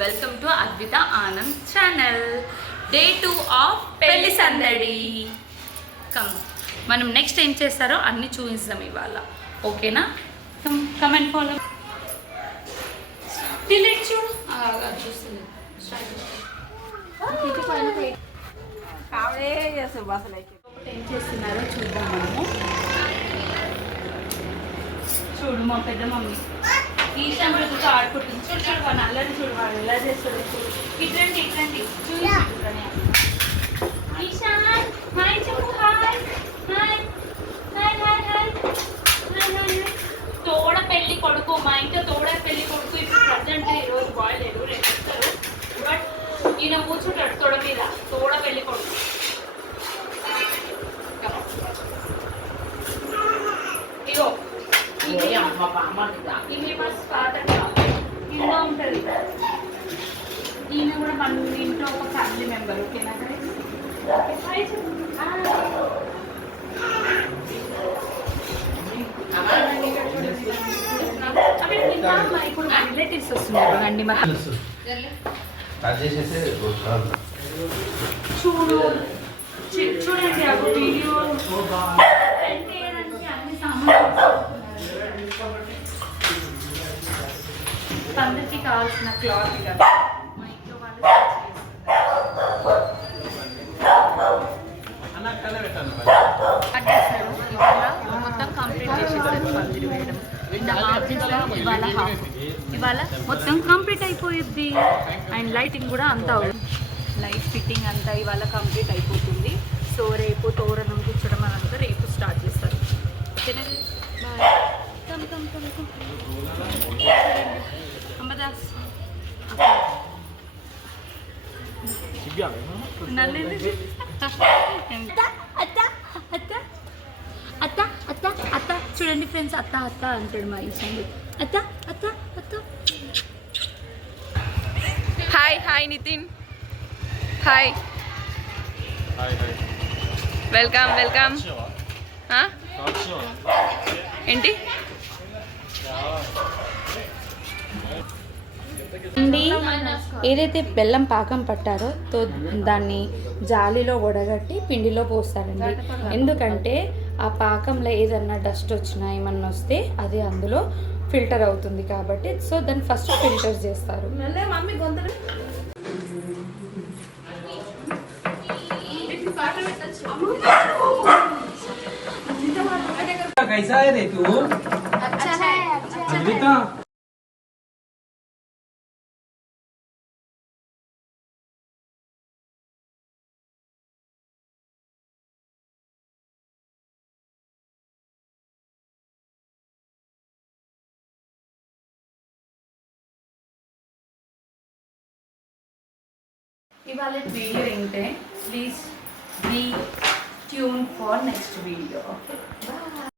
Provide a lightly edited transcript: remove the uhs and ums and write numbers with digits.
Welcome to Advitha Anand channel. Day 2 of పెళ్లి సందడి. మనం నెక్స్ట్ ఏం చేస్తారో అన్ని చూపిస్తాం ఇవాళ. ఓకేనా? Come and follow. డిలీట్ చూడు. చూస్తుంది. ఏం చేస్తున్నారో చూద్దాం మనము. చూడు మా పెద్ద మమ్మీ ఈశాన్ ఋతుతో ఆడుకుంటుంది. చూడు చూడు వాడు అల్లరి చూడు, వాడు ఎలా చేస్తాడు చూడు. ఇట్రండి ఇట్రండి చూసి ఈశాన్ హాయ్ చెప్పు. Hi hi hi hi hi hi hi. తోడ పెళ్లి కొడుకు, మా ఇంట్లో తోడ పెళ్లి కొడుకు. ఇప్పుడు ప్రజెంట్ ఈరోజు బాయ్ లేరు, రేపు వస్తారు. బట్ ఈయన కూర్చుంటాడు తోడ మీద. తోడ పెళ్లి కొడుకు. ఇగో కింద ఉంటుంది. ఈయన కూడా మన ఇంట్లో ఒక ఫ్యామిలీ మెంబర్. ఓకేనా? ఇప్పుడు మా రిలేటివ్స్ వస్తున్నారు అండి. మరి చూడు చూడండి ఆ వీడియో. అన్ని సామాన్లు అందరికి కావాల్సిన క్లాత్ కదా మా ఇంట్లో వాళ్ళు మొత్తం కంప్లీట్ చేసేసారు. పందిరి వేయడం ఇవాళ మొత్తం కంప్లీట్ అయిపోయింది. అండ్ లైటింగ్ కూడా అంతా లైట్ ఫిట్టింగ్ అంతా ఇవాళ కంప్లీట్ అయిపోతుంది. సో రేపు తోరణం కూర్చోడం అనంతా రేపు స్టార్ట్ చేస్తారు. ఓకేనా? Come come come come. అమ్మదాస్ అత్త అత్త అత్త చూడండి ఫ్రెండ్స్, అత్త అత్త అంటాడు మా ఈశాన్. అత్త అత్త అత్త. Hi hi Nitin. Hi welcome welcome. ఏంటి ఏదైతే బెల్లం పాకం పట్టారో దాన్ని జాలిలో వడగట్టి పిండిలో పోస్తారండి. ఎందుకంటే ఆ పాకంలో ఏదన్నా డస్ట్ వచ్చినా ఏమన్నా వస్తే అది అందులో ఫిల్టర్ అవుతుంది కాబట్టి. సో దాన్ని ఫస్ట్ ఫిల్టర్ చేస్తారు. कैसा है रे तू? अच्छा है अद्विता ఇవాళ వీడియో ఏంటే please be tuned for next video. Okay bye.